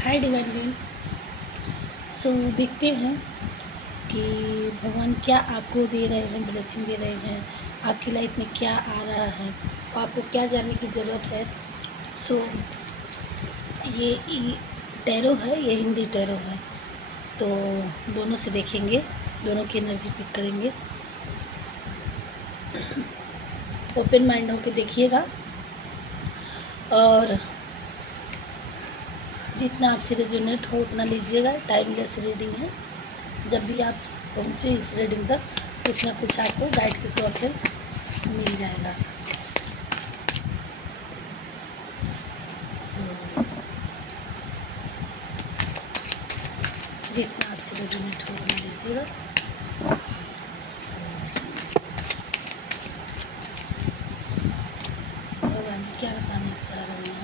हाय divine being. सो देखते हैं कि भगवान क्या आपको दे रहे हैं, ब्लेसिंग दे रहे हैं, आपकी लाइफ में क्या आ रहा है, आपको क्या जानने की ज़रूरत है। सो ये टैरो है, ये हिंदी टैरो है, तो दोनों से देखेंगे, दोनों की एनर्जी पिक करेंगे। ओपन माइंड होके देखिएगा और जितना आपसे रेजोनेट हो उतना लीजिएगा। टाइमलेस रीडिंग है, जब भी आप पहुँचे इस रीडिंग तक कुछ ना कुछ आपको गाइड के तौर पर मिल जाएगा। सो जितना आपसे रेजोनेट हो उतना लीजिएगा। भगवान जी क्या बताना चाह रहे हैं।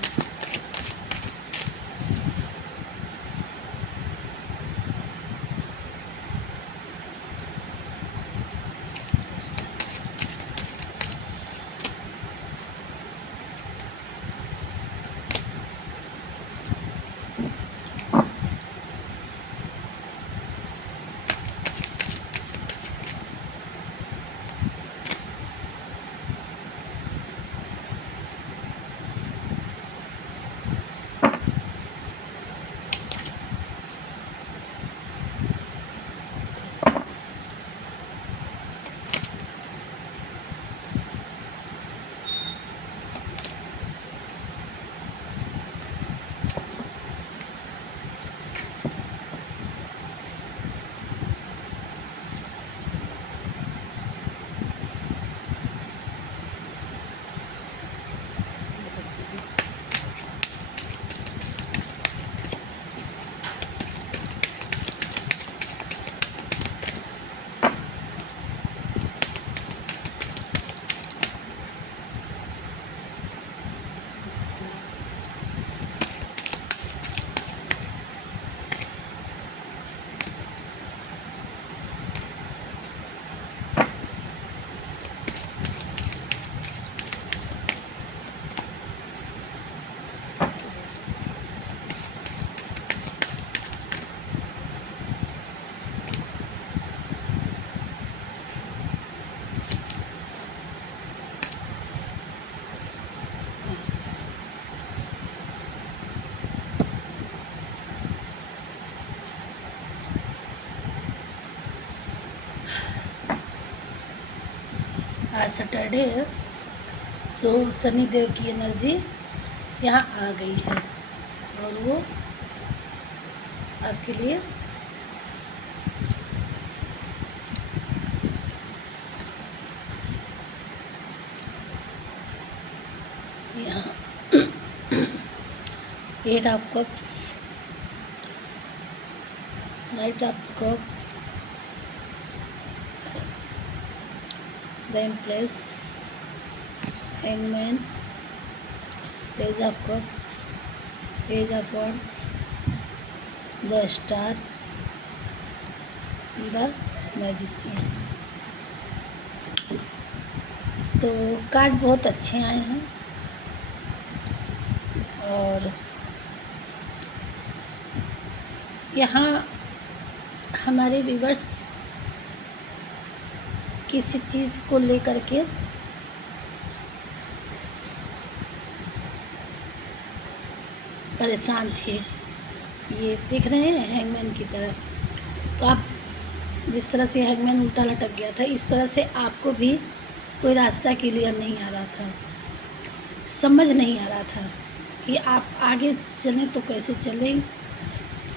आज सैटरडे है, सो शनि देव की एनर्जी यहाँ आ गई है और वो आपके लिए यहाँ 8 of cups, night of cup, the empress, hangman, page of cups, page of wands, the star, the magician. तो कार्ड बहुत अच्छे आए हैं और यहाँ हमारे व्यूअर्स किसी चीज़ को लेकर के परेशान थे, ये देख रहे हैं हैंगमैन की तरह। तो आप जिस तरह से हैंगमैन उल्टा लटक गया था, इस तरह से आपको भी कोई रास्ता क्लियर नहीं आ रहा था, समझ नहीं आ रहा था कि आप आगे चलें तो कैसे चलें,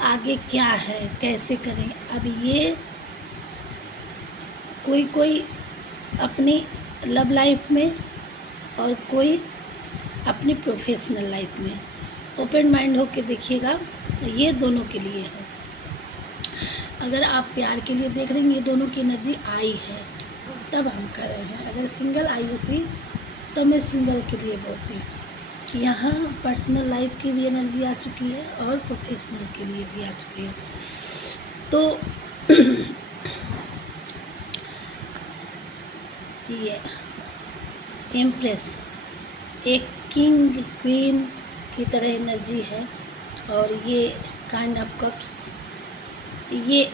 आगे क्या है, कैसे करें। अब ये कोई अपनी लव लाइफ में और कोई अपनी प्रोफेशनल लाइफ में ओपन माइंड होकर देखिएगा, ये दोनों के लिए है। अगर आप प्यार के लिए देख रहे हैं, ये दोनों की एनर्जी आई है तब हम कर रहे हैं। अगर सिंगल आई होती तो मैं सिंगल के लिए बोलती। यहाँ पर्सनल लाइफ की भी एनर्जी आ चुकी है और प्रोफेशनल के लिए भी आ चुकी है। तो ये एम्प्रेस एक किंग क्वीन की तरह एनर्जी है और ये काइंड ऑफ कप्स, ये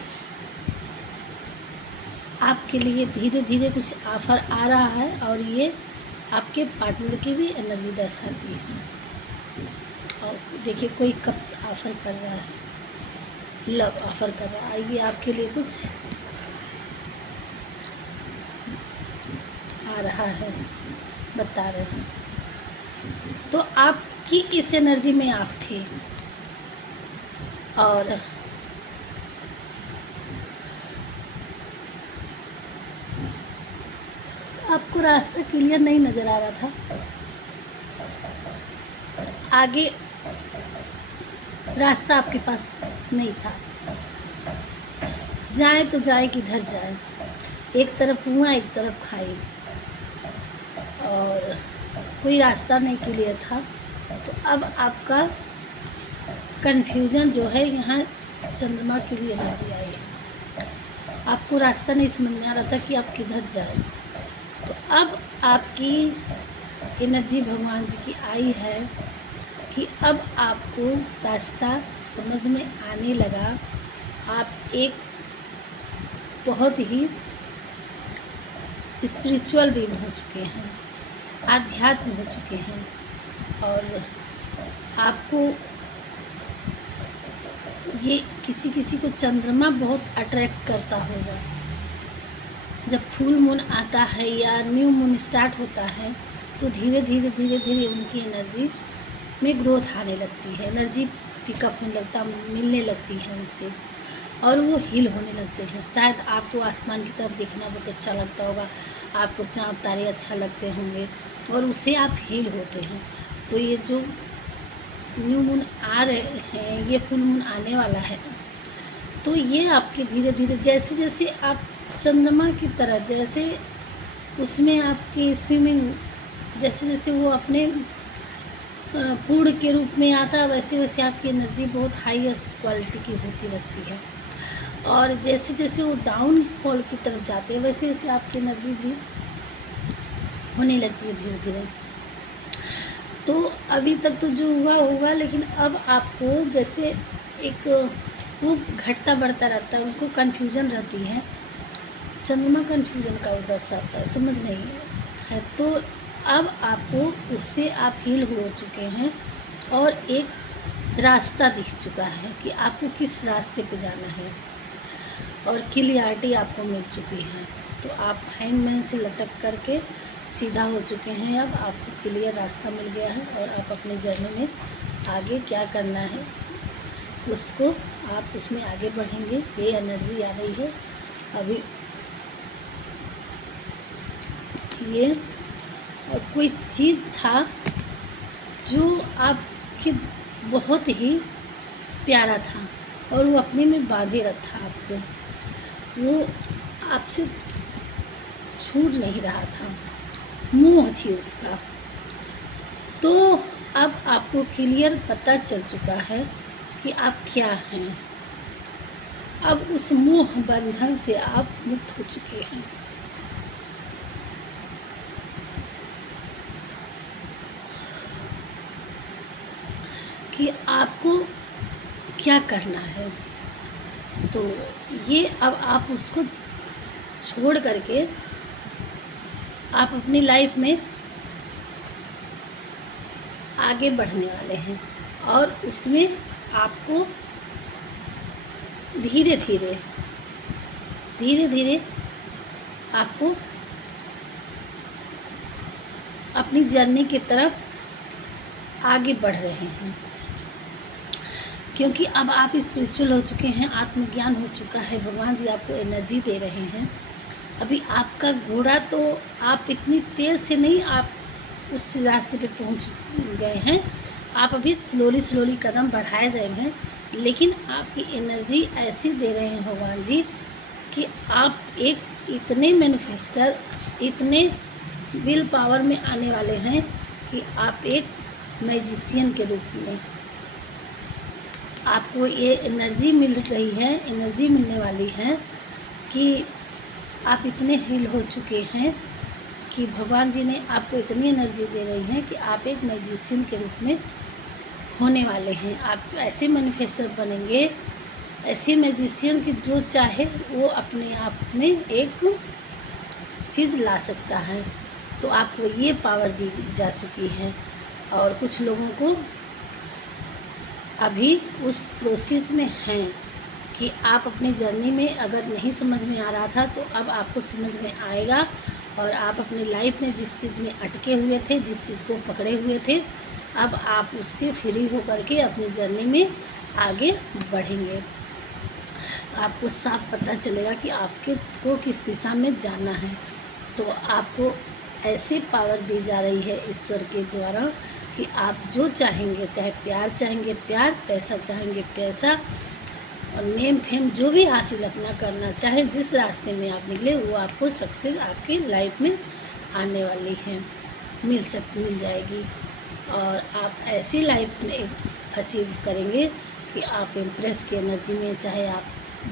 आपके लिए धीरे धीरे कुछ ऑफ़र आ रहा है और ये आपके पार्टनर की भी एनर्जी दर्शाती है। और देखिए कोई कप ऑफ़र कर रहा है, लव ऑफ़र कर रहा है, ये आपके लिए कुछ आ रहा है, बता रहे हैं। तो आपकी इस एनर्जी में आप थे और आपको रास्ता क्लियर नहीं नज़र आ रहा था, आगे रास्ता आपके पास नहीं था, जाए तो जाए किधर जाए, एक तरफ कुआं एक तरफ खाई और कोई रास्ता नहीं क्लियर था। तो अब आपका कन्फ्यूजन जो है, यहाँ चंद्रमा की भी एनर्जी आई है, आपको रास्ता नहीं समझ में आ रहा था कि आप किधर जाए। तो अब आपकी एनर्जी भगवान जी की आई है कि अब आपको रास्ता समझ में आने लगा। आप एक बहुत ही स्पिरिचुअल बीइंग हो चुके हैं, आध्यात्म हो चुके हैं और आपको ये किसी को चंद्रमा बहुत अट्रैक्ट करता होगा। जब फुल मून आता है या न्यू मून स्टार्ट होता है तो धीरे धीरे धीरे धीरे उनकी एनर्जी में ग्रोथ आने लगती है, एनर्जी पिकअप मिलने लगती है उनसे और वो हील होने लगते हैं। शायद आपको आसमान की तरफ देखना बहुत अच्छा लगता होगा, आपको चाँद तारे अच्छा लगते होंगे और उससे आप हील होते हैं। तो ये जो न्यू मून आ रहे हैं, ये फुल मून आने वाला है, तो ये आपके धीरे धीरे जैसे जैसे आप चंद्रमा की तरह, जैसे उसमें आपकी स्विमिंग जैसे जैसे वो अपने पूर्ण के रूप में आता है, वैसे वैसे आपकी एनर्जी बहुत हाईएस्ट क्वालिटी की होती रहती है। और जैसे जैसे वो डाउन फॉल की तरफ जाते हैं वैसे वैसे आपकी एनर्जी भी होने लगती है धीरे धीरे। तो अभी तक तो जो हुआ होगा, लेकिन अब आपको जैसे एक वो घटता बढ़ता रहता है, उसको कन्फ्यूजन रहती है, चंद्रमा कन्फ्यूजन का वो दर्शाता है, समझ नहीं है। तो अब आपको उससे आप हील हो चुके हैं और एक रास्ता दिख चुका है कि आपको किस रास्ते पे जाना है और क्लियरिटी आपको मिल चुकी है। तो आप हैंगमैन से लटक करके सीधा हो चुके हैं, अब आपको क्लियर रास्ता मिल गया है और आप अपने जर्नी में आगे क्या करना है उसको आप उसमें आगे बढ़ेंगे। ये एनर्जी आ रही है अभी ये। और कोई चीज़ था जो आपके बहुत ही प्यारा था और वो अपने में बांधे रखा आपको, वो आपसे छूट नहीं रहा था, मोह थी उसका। तो अब आपको क्लियर पता चल चुका है कि आप क्या हैं, अब उस मोह बंधन से आप मुक्त हो चुके हैं। कि आपको क्या करना है, तो ये अब आप उसको छोड़ करके आप अपनी लाइफ में आगे बढ़ने वाले हैं और उसमें आपको धीरे धीरे धीरे धीरे आपको अपनी जर्नी की तरफ आगे बढ़ रहे हैं, क्योंकि अब आप स्पिरिचुअल हो चुके हैं, आत्मज्ञान हो चुका है, भगवान जी आपको एनर्जी दे रहे हैं। अभी आपका घोड़ा तो आप इतनी तेज़ से नहीं आप उस रास्ते पे पहुंच गए हैं, आप अभी स्लोली कदम बढ़ाए रहे हैं, लेकिन आपकी एनर्जी ऐसी दे रहे हैं भगवान जी कि आप एक इतने मैनिफेस्टर, इतने विल पावर में आने वाले हैं कि आप एक मैजिशियन के रूप में आपको ये एनर्जी मिल रही है, एनर्जी मिलने वाली है कि आप इतने हील हो चुके हैं कि भगवान जी ने आपको इतनी एनर्जी दे रही है कि आप एक मैजिशियन के रूप में होने वाले हैं। आप ऐसे मैनिफेस्टर बनेंगे, ऐसे मैजिशियन कि जो चाहे वो अपने आप में एक चीज़ ला सकता है। तो आपको ये पावर दी जा चुकी है। और कुछ लोगों को अभी उस प्रोसेस में हैं कि आप अपनी जर्नी में अगर नहीं समझ में आ रहा था तो अब आपको समझ में आएगा। और आप अपनी लाइफ में जिस चीज़ में अटके हुए थे, जिस चीज़ को पकड़े हुए थे, अब आप उससे फ्री हो करके अपनी जर्नी में आगे बढ़ेंगे। आपको साफ पता चलेगा कि आपके को किस दिशा में जाना है। तो आपको ऐसी पावर दी जा रही है ईश्वर के द्वारा कि आप जो चाहेंगे, चाहे प्यार चाहेंगे प्यार, पैसा चाहेंगे पैसा, और नेम फेम जो भी हासिल अपना करना चाहें, जिस रास्ते में आप निकले वो आपको सक्सेस आपकी लाइफ में आने वाली है, मिल जाएगी। और आप ऐसी लाइफ में अचीव करेंगे कि आप इम्प्रेस की एनर्जी में, चाहे आप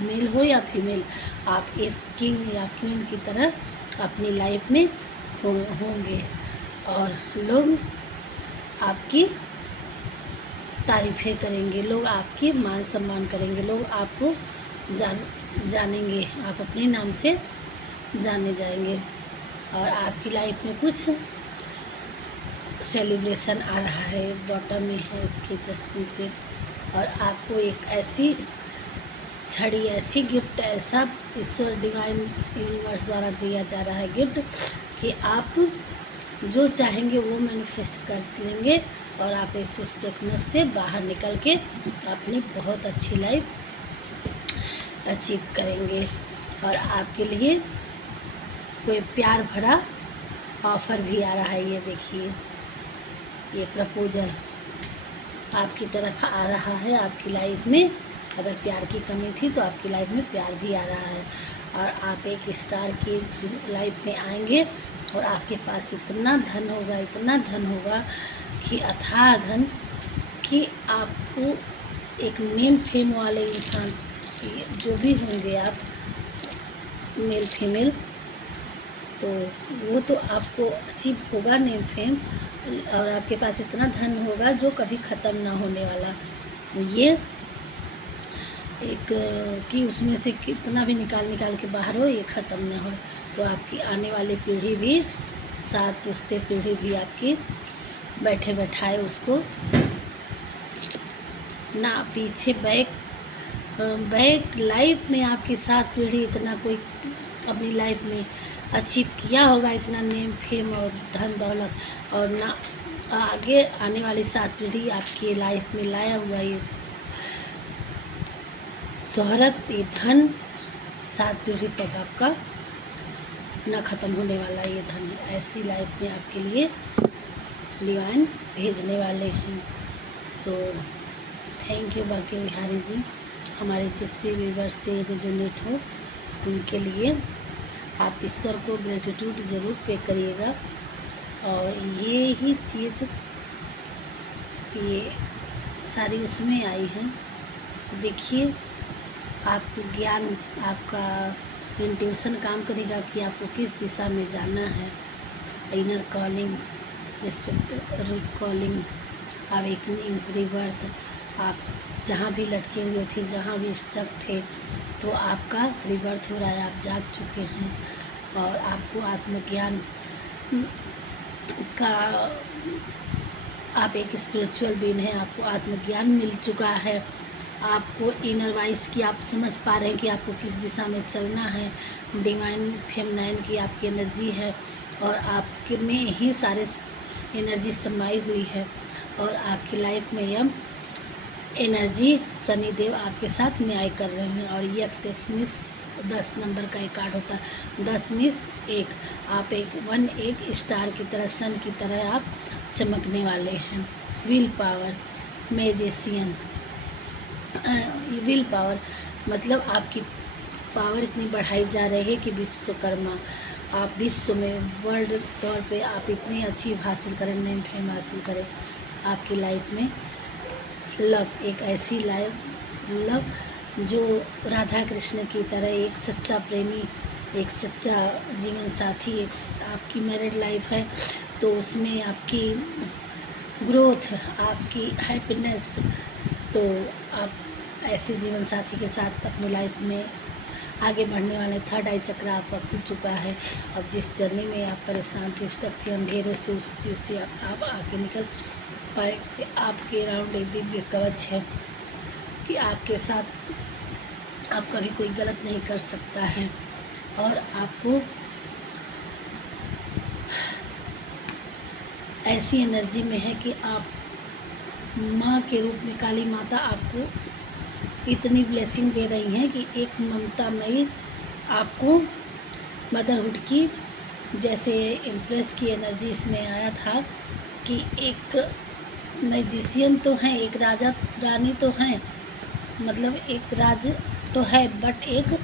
मेल हो या फीमेल, आप इस किंग या क्वीन की तरह अपनी लाइफ में होंगे। और लोग आपकी तारीफ़ें करेंगे, लोग आपकी मान सम्मान करेंगे, लोग आपको जानेंगे, आप अपने नाम से जाने जाएंगे। और आपकी लाइफ में कुछ सेलिब्रेशन आ रहा है, बॉटम में है इसके जस्ट नीचे। और आपको एक ऐसी छड़ी, ऐसी गिफ्ट, ऐसा ईश्वर डिवाइन यूनिवर्स द्वारा दिया जा रहा है गिफ्ट कि आप जो चाहेंगे वो मैनिफेस्ट कर लेंगे। और आप इस स्टेकनेस से बाहर निकल के अपनी बहुत अच्छी लाइफ अचीव करेंगे। और आपके लिए कोई प्यार भरा ऑफ़र भी आ रहा है। ये देखिए, ये प्रपोजल आपकी तरफ आ रहा है। आपकी लाइफ में अगर प्यार की कमी थी तो आपकी लाइफ में प्यार भी आ रहा है। और आप एक स्टार की लाइफ में आएंगे और आपके पास इतना धन होगा, इतना धन होगा कि अथाह धन, कि आपको एक नेम फेम वाले इंसान जो भी होंगे आप, मेल फीमेल, तो वो तो आपको अचीव होगा नेम फेम। और आपके पास इतना धन होगा जो कभी ख़त्म ना होने वाला। ये एक कि उसमें से कितना भी निकाल के बाहर हो, ये ख़त्म ना हो। तो आपकी आने वाली पीढ़ी भी, 7 पुश्ते पीढ़ी भी आपकी बैठे बैठाए उसको ना पीछे बैक लाइफ में आपकी 7 पीढ़ी इतना कोई अपनी लाइफ में अचीव किया होगा, इतना नेम फेम और धन दौलत, और ना आगे आने वाली 7 पीढ़ी आपकी लाइफ में लाया हुआ ये शोहरत, ये धन 7 पीढ़ी तक आपका ना ख़त्म होने वाला ये धन है। ऐसी लाइफ में आपके लिए डिवाइन भेजने वाले हैं। So thank you Banke Bihari ji. हमारे जिस भी व्यूवर्स से रेजोनेट हो उनके लिए आप ईश्वर को ग्रेटिट्यूड ज़रूर पे करिएगा। और ये ही चीज़ ये सारी उसमें आई है। तो देखिए, आपको ज्ञान, आपका इंट्यूशन काम करेगा कि आपको किस दिशा में जाना है। Inner calling, respect, recalling, awakening, rebirth. आप जहाँ भी लटके हुए थे, जहाँ भी स्टक थे, तो आपका रिबर्थ हो रहा है, आप जाग चुके हैं। और आपको आत्मज्ञान का, आप एक स्पिरिचुअल बीइंग हैं, आपको आत्मज्ञान मिल चुका है। आपको इनर वाइस की आप समझ पा रहे हैं कि आपको किस दिशा में चलना है। डिवाइन फेमिनाइन की आपकी एनर्जी है और आपके में ही सारे एनर्जी समाई हुई है। और आपकी लाइफ में यह एनर्जी शनिदेव आपके साथ न्याय कर रहे हैं। और ये एक्स मिस 10 नंबर का एक कार्ड होता है, 10 मिस 1। आप एक स्टार की तरह, सन की तरह आप चमकने वाले हैं। Will power, magician. Will power मतलब आपकी पावर इतनी बढ़ाई जा रही है कि विश्वकर्मा, आप विश्व में, वर्ल्ड तौर पे आप इतनी अचीव हासिल करें, नेम फेम हासिल करें। आपकी लाइफ में लव, एक ऐसी लव जो राधा कृष्ण की तरह एक सच्चा प्रेमी, एक सच्चा जीवन साथी, एक आपकी मैरिड लाइफ है तो उसमें आपकी ग्रोथ, आपकी हैप्पीनेस। तो आप ऐसे जीवन साथी के साथ अपनी लाइफ में आगे बढ़ने वाले। थर्ड आई चक्र आपका खुल चुका है। अब जिस जर्नी में आप परेशान थे, स्टक थे अंधेरे से, उस चीज़ से आप आगे निकल पाए। आपके अराउंड एक दिव्य कवच है कि आपके साथ आप कभी कोई गलत नहीं कर सकता है। और आपको ऐसी एनर्जी में है कि आप माँ के रूप में, काली माता आपको इतनी ब्लेसिंग दे रही हैं कि एक ममतामयी आपको मदरहुड की, जैसे इम्प्रेस की एनर्जी इसमें आया था कि एक मैजिशियन तो हैं, एक राजा रानी तो हैं, मतलब एक राज तो है, बट एक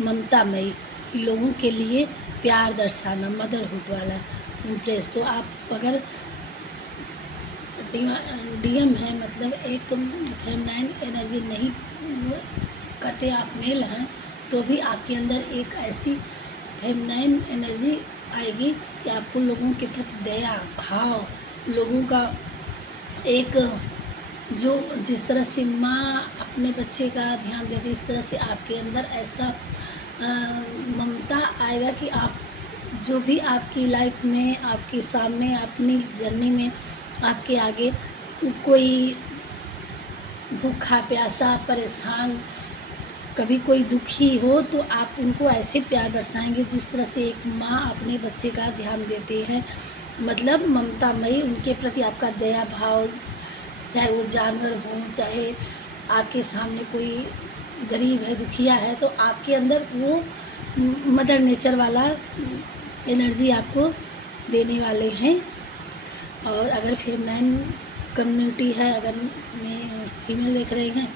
ममतामयी कि लोगों के लिए प्यार दर्शाना, मदरहुड वाला इम्प्रेस। तो आप अगर डीएम है, मतलब एक फेमिनाइन एनर्जी नहीं करते, आप मेल हैं, तो भी आपके अंदर एक ऐसी फेमिनाइन एनर्जी आएगी कि आपको लोगों के प्रति दया भाव, लोगों का एक जो जिस तरह से माँ अपने बच्चे का ध्यान देती, इस तरह से आपके अंदर ऐसा ममता आएगा कि आप जो भी आपकी लाइफ में, आपके सामने, अपनी जर्नी में आपके आगे कोई भूखा प्यासा परेशान, कभी कोई दुखी हो, तो आप उनको ऐसे प्यार बरसाएंगे जिस तरह से एक माँ अपने बच्चे का ध्यान देती है। मतलब ममतामयी, उनके प्रति आपका दया भाव, चाहे वो जानवर हो, चाहे आपके सामने कोई गरीब है, दुखिया है, तो आपके अंदर वो मदर नेचर वाला एनर्जी आपको देने वाले हैं। और अगर फेमिनाइन कम्युनिटी है, अगर में फीमेल देख रहे हैं,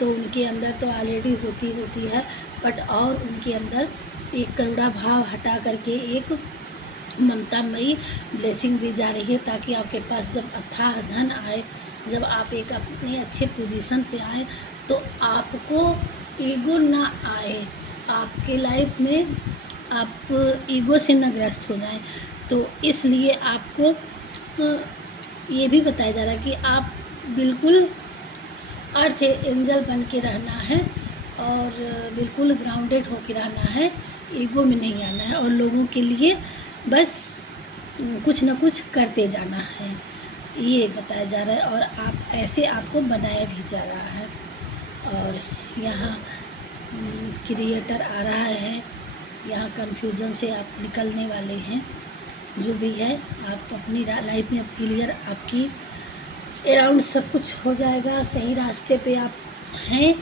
तो उनके अंदर तो ऑलरेडी होती है, बट और उनके अंदर एक करुणा भाव हटा करके एक ममतामयी ब्लेसिंग दी जा रही है, ताकि आपके पास जब अथाह धन आए, जब आप एक अपने अच्छे पोजीशन पे आए, तो आपको ईगो ना आए, आपके लाइफ में आप ईगो से न ग्रस्त हो जाएं। तो इसलिए आपको ये भी बताया जा रहा है कि आप बिल्कुल अर्थ एंजल बन के रहना है और बिल्कुल ग्राउंडेड होके रहना है, ईगो में नहीं आना है, और लोगों के लिए बस कुछ ना कुछ करते जाना है, ये बताया जा रहा है। और आप ऐसे आपको बनाया भी जा रहा है। और यहाँ क्रिएटर आ रहा है, यहाँ कन्फ्यूजन से आप निकलने वाले हैं। जो भी है, आप अपनी लाइफ में क्लियर, आपकी अराउंड सब कुछ हो जाएगा, सही रास्ते पे आप हैं।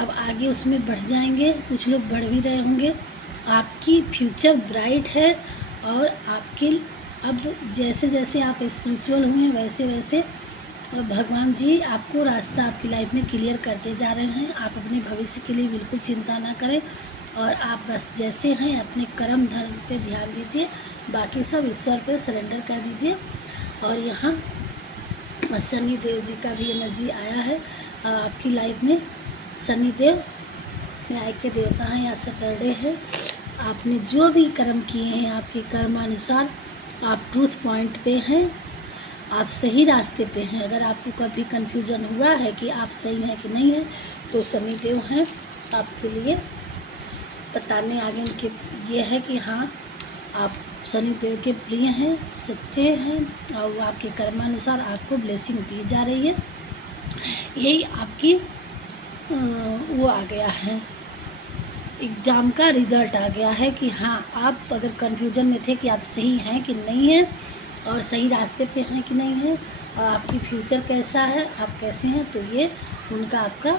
अब आगे उसमें बढ़ जाएंगे, कुछ लोग बढ़ भी रहे होंगे। आपकी फ्यूचर ब्राइट है, और आपके अब जैसे जैसे आप स्पिरिचुअल हुए हैं, वैसे वैसे भगवान जी आपको रास्ता आपकी लाइफ में क्लियर करते जा रहे हैं। आप अपने भविष्य के लिए बिल्कुल चिंता ना करें, और आप बस जैसे हैं अपने कर्म धर्म पे ध्यान दीजिए, बाकी सब ईश्वर पे सरेंडर कर दीजिए। और यहाँ शनि देव जी का भी एनर्जी आया है आपकी लाइफ में। शनि देव न्याय के देवता हैं या सैटरडे है। आपने जो भी कर्म किए हैं, आपके कर्मानुसार आप ट्रूथ पॉइंट पे हैं, आप सही रास्ते पे हैं। अगर आपको कभी कन्फ्यूजन हुआ है कि आप सही हैं कि नहीं हैं, तो शनि देव हैं आपके लिए बताने आगे के ये है कि हाँ, आप शनि देव के प्रिय हैं, सच्चे हैं, और आपके कर्मानुसार आपको ब्लेसिंग दी जा रही है। यही आपकी वो आ गया है, एग्ज़ाम का रिज़ल्ट आ गया है कि हाँ, आप अगर कन्फ्यूजन में थे कि आप सही हैं कि नहीं हैं, और सही रास्ते पे हैं कि नहीं हैं, और आपकी फ्यूचर कैसा है, आप कैसे हैं, तो ये उनका आपका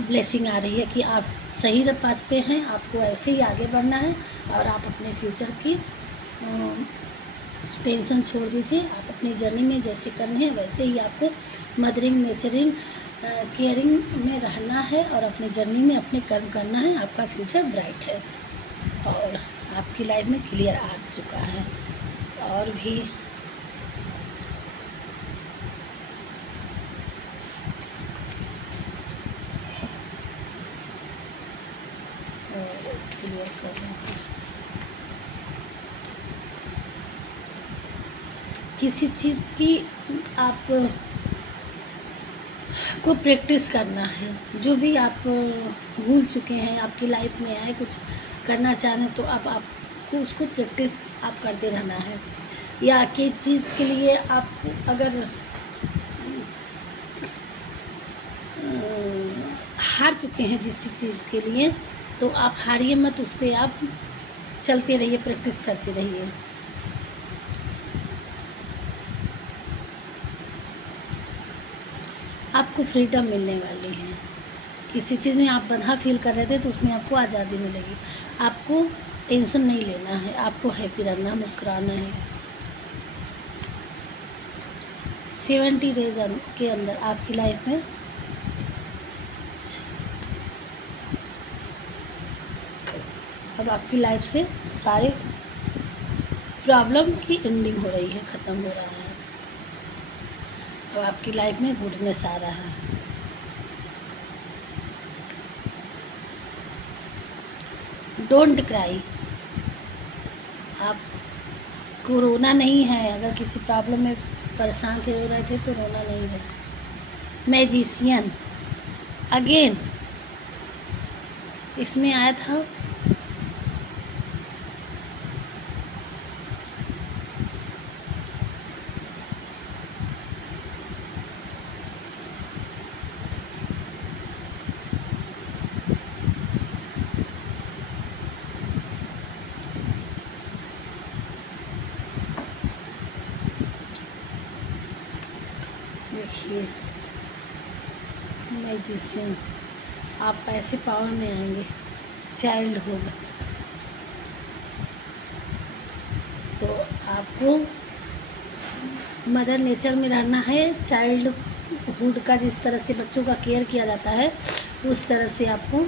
ब्लेसिंग आ रही है कि आप सही पाथ पे हैं, आपको ऐसे ही आगे बढ़ना है, और आप अपने फ्यूचर की टेंशन छोड़ दीजिए। आप अपनी जर्नी में जैसे करने हैं वैसे ही आपको मदरिंग, नेचरिंग, केयरिंग में रहना है, और अपनी जर्नी में अपने कर्म करना है। आपका फ्यूचर ब्राइट है, और आपकी लाइफ में क्लियर आ चुका है। और भी क्लियर कर रहे हैं किसी चीज़ की आप को प्रैक्टिस करना है। जो भी आप भूल चुके हैं, आपकी लाइफ में आए, कुछ करना चाह रहे हैं, तो आपको उसको प्रैक्टिस आप करते रहना है। या कि चीज़ के लिए आप अगर हार चुके हैं जिस चीज़ के लिए, तो आप हारिए मत, उस पर आप चलते रहिए, प्रैक्टिस करते रहिए। आपको फ्रीडम मिलने वाली है। किसी चीज़ में आप बंधा फील कर रहे थे, तो उसमें आपको आज़ादी मिलेगी। आपको टेंशन नहीं लेना है, आपको हैप्पी रहना है, मुस्कुराना है। 70 डेज के अंदर आपकी लाइफ में अब आपकी लाइफ से सारे प्रॉब्लम की एंडिंग हो रही है, ख़त्म हो रहा है। अब आपकी लाइफ में गुडनेस आ रहा है। Don't cry. आपको रोना नहीं है। अगर किसी प्रॉब्लम में परेशान थे, रो रहे थे, तो रोना नहीं है। मैजिशियन अगेन इसमें आया था देखिए मैजिशियन, आप ऐसे पावर में आएंगे। चाइल्डहुड, तो आपको मदर नेचर में रहना है। चाइल्डहुड का जिस तरह से बच्चों का केयर किया जाता है, उस तरह से आपको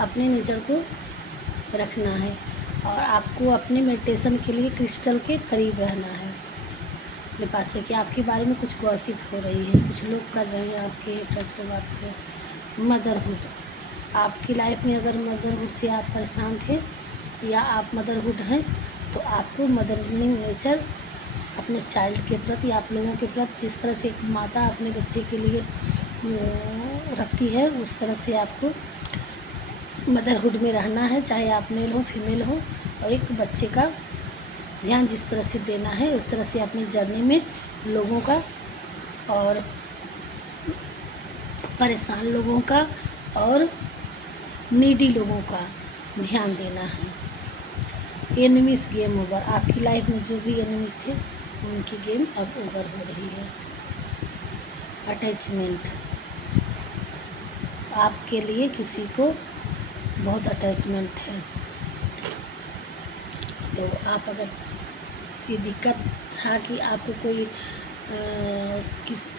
अपने नेचर को रखना है। और आपको अपने मेडिटेशन के लिए क्रिस्टल के करीब रहना है। अपने पास रखिए। आपके बारे में कुछ गॉसिप हो रही है, कुछ लोग कर रहे हैं आपके ट्रस्ट में आपके। मदरहुड, आपकी लाइफ में अगर मदरहुड से आप परेशान थे या आप मदरहुड हैं, तो आपको मदरनिंग नेचर अपने चाइल्ड के प्रति, आप लोगों के प्रति, जिस तरह से एक माता अपने बच्चे के लिए रखती है, उस तरह से आपको मदरहुड में रहना है। चाहे आप मेल हो फीमेल हो, और एक बच्चे का ध्यान जिस तरह से देना है, उस तरह से अपनी जर्नी में लोगों का और परेशान लोगों का और नीडी लोगों का ध्यान देना है। Enemies game over. आपकी लाइफ में जो भी एनिमीज थे, उनकी गेम अब ओवर हो रही है। अटैचमेंट, आपके लिए किसी को बहुत अटैचमेंट है। तो आप अगर ये दिक्कत था कि आपको कोई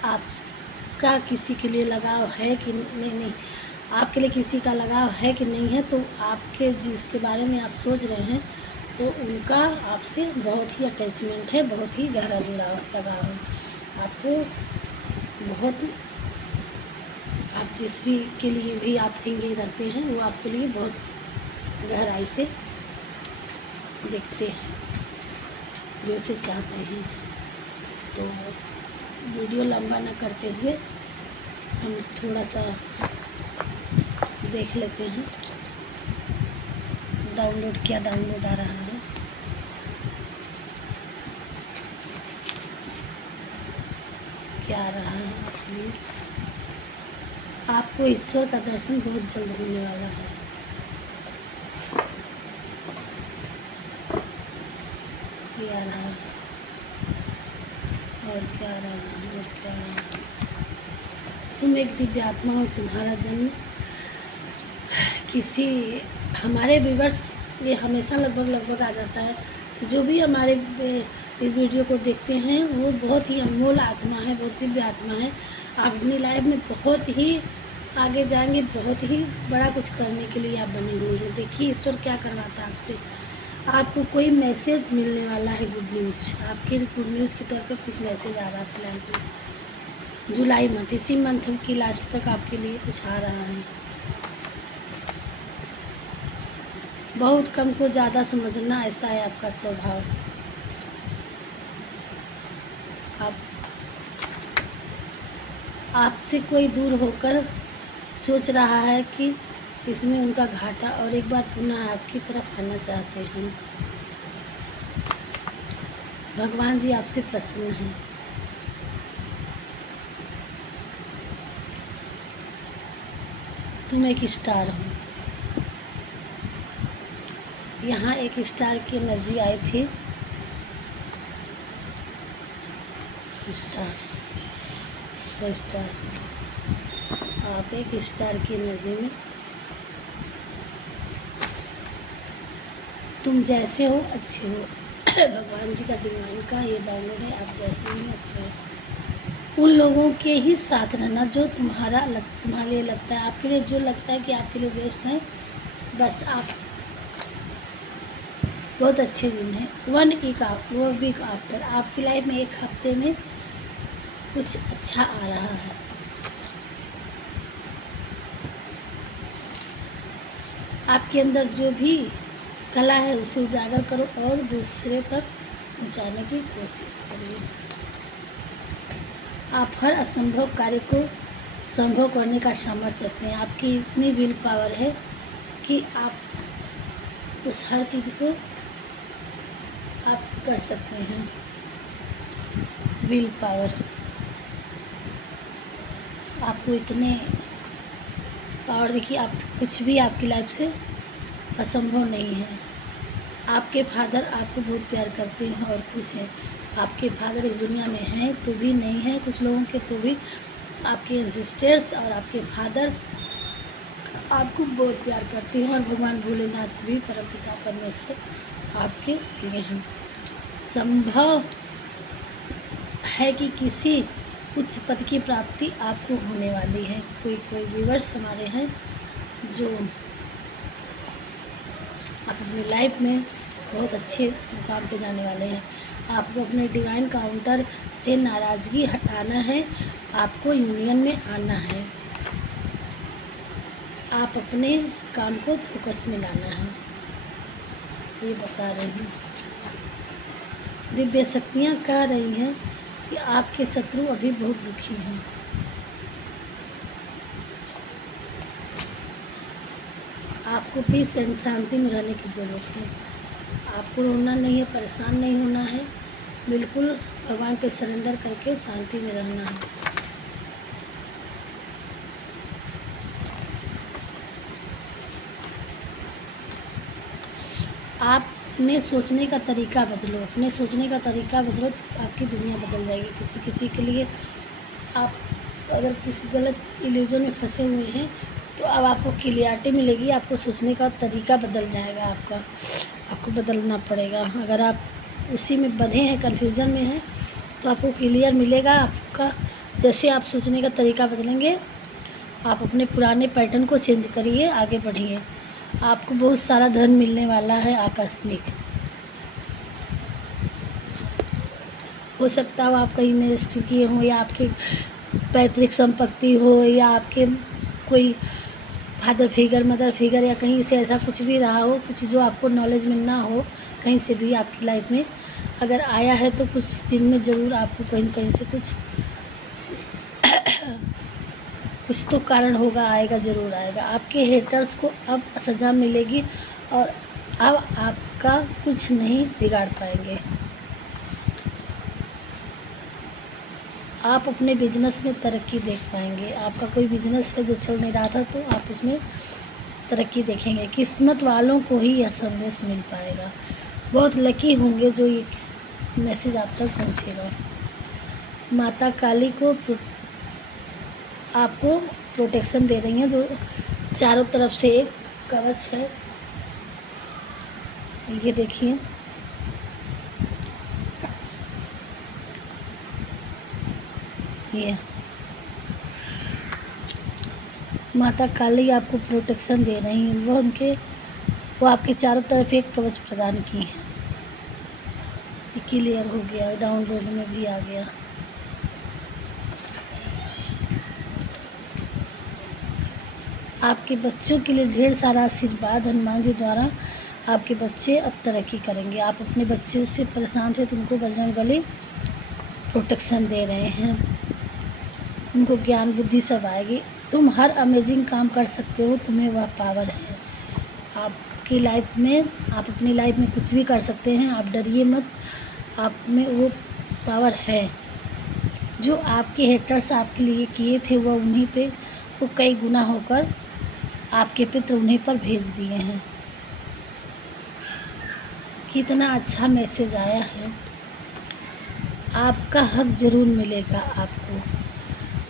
आपका किसी के लिए लगाव है कि नहीं, आपके लिए किसी का लगाव है कि नहीं है, तो आपके जिसके बारे में आप सोच रहे हैं, तो उनका आपसे बहुत ही अटैचमेंट है, बहुत ही गहरा जुड़ाव लगाव है। आपको बहुत, आप जिस भी के लिए भी आप थिंकिंग रखते हैं, वो आपके लिए बहुत गहराई से देखते हैं, दिल से चाहते हैं। तो वीडियो लंबा ना करते हुए हम थोड़ा सा देख लेते हैं डाउनलोड क्या डाउनलोड आ रहा है। क्या आ रहा है इसमें। आपको ईश्वर का दर्शन बहुत जल्द होने वाला है। ये आ रहा है, और क्या आ रहा है, और क्या आ रहा है। तुम एक दिव्य आत्मा हो, तुम्हारा जन्म किसी, हमारे व्यूअर्स ये हमेशा लगभग आ जाता है। तो जो भी हमारे इस वीडियो को देखते हैं, वो बहुत ही अनमोल आत्मा है, बहुत दिव्य आत्मा है। आप अपनी लाइफ में बहुत ही आगे जाएंगे, बहुत ही बड़ा कुछ करने के लिए आप बने हुए हैं। देखिए ईश्वर क्या करवाता है आपसे। आपको कोई मैसेज मिलने वाला है, गुड न्यूज। आपके गुड न्यूज़ की तरफ कुछ मैसेज आ रहा है फिलहाल में। जुलाई मंथ, इसी मंथ की लास्ट तक आपके लिए कुछ आ रहा है। बहुत कम को ज़्यादा समझना, ऐसा है आपका स्वभाव। आपसे कोई दूर होकर सोच रहा है कि इसमें उनका घाटा, और एक बार पुनः आपकी तरफ आना चाहते हैं। भगवान जी आपसे प्रसन्न हैं। तुम एक स्टार हो। यहाँ एक स्टार की एनर्जी आई थी। स्टार, द स्टार, आप एक स्टार की एनर्जी में, तुम जैसे हो अच्छे हो। भगवान जी का डिवाइन का ये डाउनलोड है, आप जैसे ही अच्छे हो। उन लोगों के ही साथ रहना जो तुम्हारे लिए लगता है, आपके लिए जो लगता है कि आपके लिए बेस्ट है, बस आप बहुत अच्छे दिन हैं। 1 वीक आफ्टर आपकी लाइफ में 1 हफ्ते में कुछ अच्छा आ रहा है। आपके अंदर जो भी कला है उसे उजागर करो और दूसरे तक पहुंचाने की कोशिश करिए। आप हर असंभव कार्य को संभव करने का सामर्थ्य रखते हैं। आपकी इतनी विल पावर है कि आप उस हर चीज़ को आप कर सकते हैं। विल पावर, आपको इतने पावर देखिए, आप कुछ भी आपकी लाइफ से असंभव नहीं है। आपके फादर आपको बहुत प्यार करते हैं और खुश हैं। आपके फादर इस दुनिया में हैं तो भी, नहीं है कुछ लोगों के तो भी, आपके एंसेस्टर्स और आपके फादर्स आपको बहुत प्यार करते हैं। और भगवान भोलेनाथ भी, परमपिता परमेश्वर आपके प्रिय हैं। संभव है कि किसी उच्च पद की प्राप्ति आपको होने वाली है। कोई व्यूअर्स हमारे हैं जो आप अपनी लाइफ में बहुत अच्छे मुकाम पे जाने वाले हैं। आपको अपने डिवाइन काउंटर से नाराज़गी हटाना है, आपको यूनियन में आना है, आप अपने काम को फोकस में लाना है, ये बता रही हूँ। दिव्य शक्तियाँ कह रही हैं कि आपके शत्रु अभी बहुत दुखी हैं। आपको पीस एंड शांति में रहने की ज़रूरत है। आपको रोना नहीं है, परेशान नहीं होना है, बिल्कुल भगवान पे सरेंडर करके शांति में रहना है। आप अपने सोचने का तरीका बदलो, अपने सोचने का तरीका बदलो, आपकी दुनिया बदल जाएगी। किसी के लिए आप अगर किसी गलत इल्यूजन में फंसे हुए हैं तो अब आपको क्लियरिटी मिलेगी, आपको सोचने का तरीका बदल जाएगा। आपको बदलना पड़ेगा। अगर आप उसी में बंधे हैं, कन्फ्यूज़न में हैं, तो आपको क्लियर मिलेगा। आपका जैसे आप सोचने का तरीका बदलेंगे, आप अपने पुराने पैटर्न को चेंज करिए, आगे बढ़िए। आपको बहुत सारा धन मिलने वाला है आकस्मिक। हो सकता है आप कहीं इन्वेस्ट किए हों, या आपके पैतृक संपत्ति हो, या आपके कोई फादर फिगर, मदर फिगर, या कहीं से ऐसा कुछ भी रहा हो, कुछ जो आपको नॉलेज में ना हो, कहीं से भी आपकी लाइफ में अगर आया है तो कुछ दिन में ज़रूर आपको कहीं से कुछ तो कारण होगा, आएगा, ज़रूर आएगा। आपके हेटर्स को अब सज़ा मिलेगी और अब आपका कुछ नहीं बिगाड़ पाएंगे। आप अपने बिजनेस में तरक्की देख पाएंगे। आपका कोई बिजनेस है जो चल नहीं रहा था तो आप उसमें तरक्की देखेंगे। किस्मत वालों को ही यह संदेश मिल पाएगा। बहुत लकी होंगे जो ये मैसेज आप तक पहुंचेगा। माता काली को आपको प्रोटेक्शन दे रही हैं, जो चारों तरफ से एक कवच है। ये देखिए, ये माता काली आपको प्रोटेक्शन दे रही हैं। वो आपके चारों तरफ एक कवच प्रदान की है। ये क्लियर हो गया, डाउनलोड में भी आ गया। आपके बच्चों के लिए ढेर सारा आशीर्वाद हनुमान जी द्वारा। आपके बच्चे अब तरक्की करेंगे। आप अपने बच्चे से परेशान थे तो उनको बजरंगबली प्रोटेक्शन दे रहे हैं। उनको ज्ञान बुद्धि सब आएगी। तुम हर अमेजिंग काम कर सकते हो, तुम्हें वह पावर है। आपकी लाइफ में, आप अपनी लाइफ में कुछ भी कर सकते हैं, आप डरिए मत, आप में वो पावर है। जो आपके हेटर्स आपके लिए किए थे वह उन्हीं पे वो कई गुना होकर आपके पितर उन्हीं पर भेज दिए हैं। कितना अच्छा मैसेज आया है। आपका हक ज़रूर मिलेगा आपको,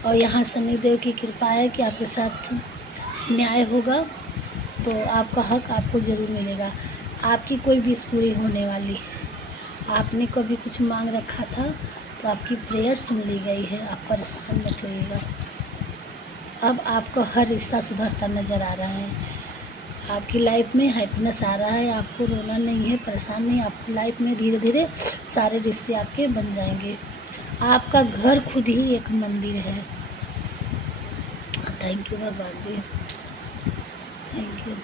और यहाँ शनिदेव की कृपा है कि आपके साथ न्याय होगा, तो आपका हक आपको ज़रूर मिलेगा। आपकी कोई विश पूरी होने वाली है। आपने कभी कुछ मांग रखा था तो आपकी प्रेयर सुन ली गई है। आप परेशान मत होइएगा। अब आपको हर रिश्ता सुधरता नज़र आ रहा है। आपकी लाइफ में हैप्पीनेस आ रहा है। आपको रोना नहीं है, परेशान नहीं। आपकी लाइफ में धीरे धीरे सारे रिश्ते आपके बन जाएंगे। आपका घर खुद ही एक मंदिर है। थैंक यू भगवान जी, थैंक यू।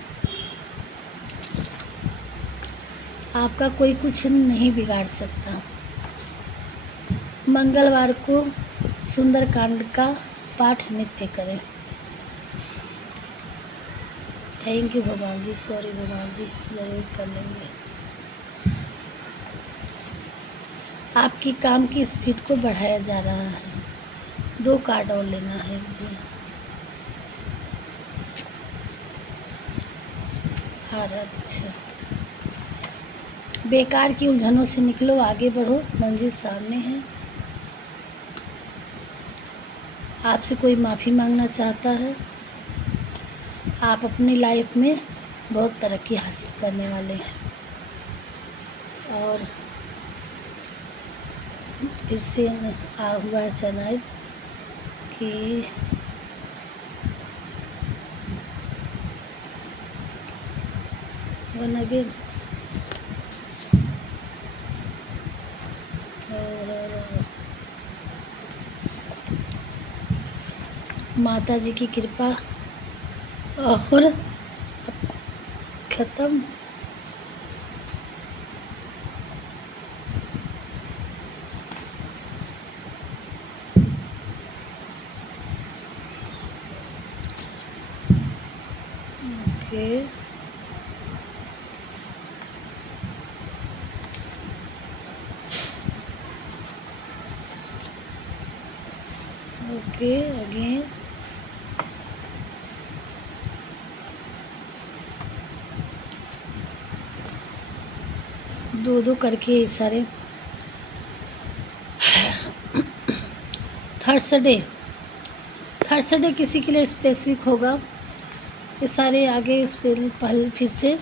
आपका कोई कुछ नहीं बिगाड़ सकता। मंगलवार को सुंदरकांड का पाठ नित्य करें। थैंक यू भगवान जी, सॉरी भगवान जी, ज़रूर कर लेंगे। आपकी काम की स्पीड को बढ़ाया जा रहा है। 2 कार्ड और लेना है मुझे। अच्छा, बेकार की उलझनों से निकलो, आगे बढ़ो, मंजिल सामने है। आपसे कोई माफ़ी मांगना चाहता है। आप अपनी लाइफ में बहुत तरक्की हासिल करने वाले हैं। और फिर से हुआ है शायद कि वन अगेन माता जी की कृपा और ख़त्म। ओके, ओके, अगेन दो करके सारे। थर्सडे किसी के लिए स्पेसिफिक होगा। ये सारे आगे इस पहले फिर से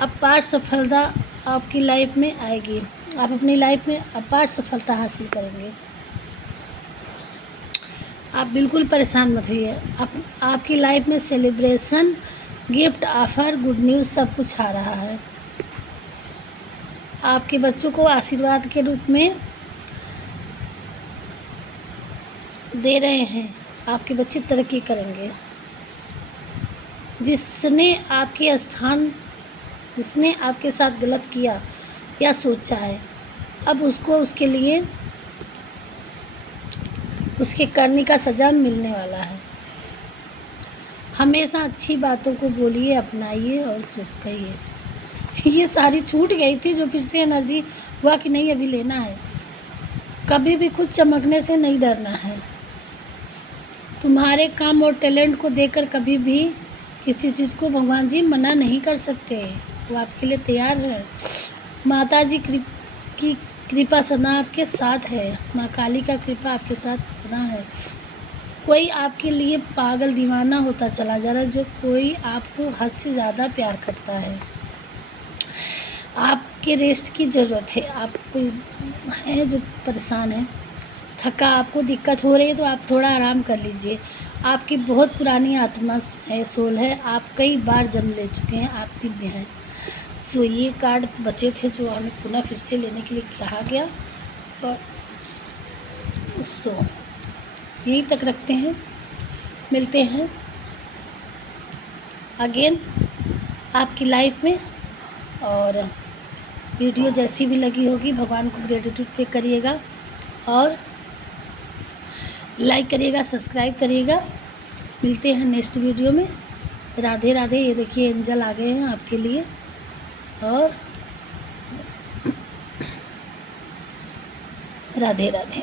अपार सफलता आपकी लाइफ में आएगी। आप अपनी लाइफ में अपार सफलता हासिल करेंगे। आप बिल्कुल परेशान मत होइए। आपकी लाइफ में celebration, gift, offer, good news सब कुछ आ रहा है। आपके बच्चों को आशीर्वाद के रूप में दे रहे हैं। आपके बच्चे तरक्की करेंगे। जिसने आपके साथ गलत किया या सोचा है, अब उसको उसके लिए उसके करने का सज़ा मिलने वाला है। हमेशा अच्छी बातों को बोलिए, अपनाइए और सोच कहिए। ये सारी छूट गई थी जो फिर से एनर्जी हुआ कि नहीं अभी लेना है। कभी भी कुछ चमकने से नहीं डरना है। तुम्हारे काम और टैलेंट को देखकर कभी भी किसी चीज़ को भगवान जी मना नहीं कर सकते। वो आपके लिए तैयार है। माता जी की कृपा सदा आपके साथ है। माँ काली का कृपा आपके साथ सदा है। कोई आपके लिए पागल दीवाना होता चला जा रहा है, जो कोई आपको हद से ज़्यादा प्यार करता है। आपके रेस्ट की ज़रूरत है। आप कोई है जो परेशान है, थका, आपको दिक्कत हो रही है, तो आप थोड़ा आराम कर लीजिए। आपकी बहुत पुरानी आत्मा है, सोल है। आप कई बार जन्म ले चुके हैं, आप दिव्य हैं। सो ये कार्ड बचे थे जो हमें पुनः फिर से लेने के लिए कहा गया, और सो यहीं तक रखते हैं। मिलते हैं अगेन आपकी लाइफ में। और वीडियो जैसी भी लगी होगी, भगवान को ग्रेटिट्यूड पे करिएगा। और लाइक करिएगा, सब्सक्राइब करिएगा। मिलते हैं नेक्स्ट वीडियो में। राधे राधे। ये देखिए एंजल आ गए हैं आपके लिए, और राधे राधे।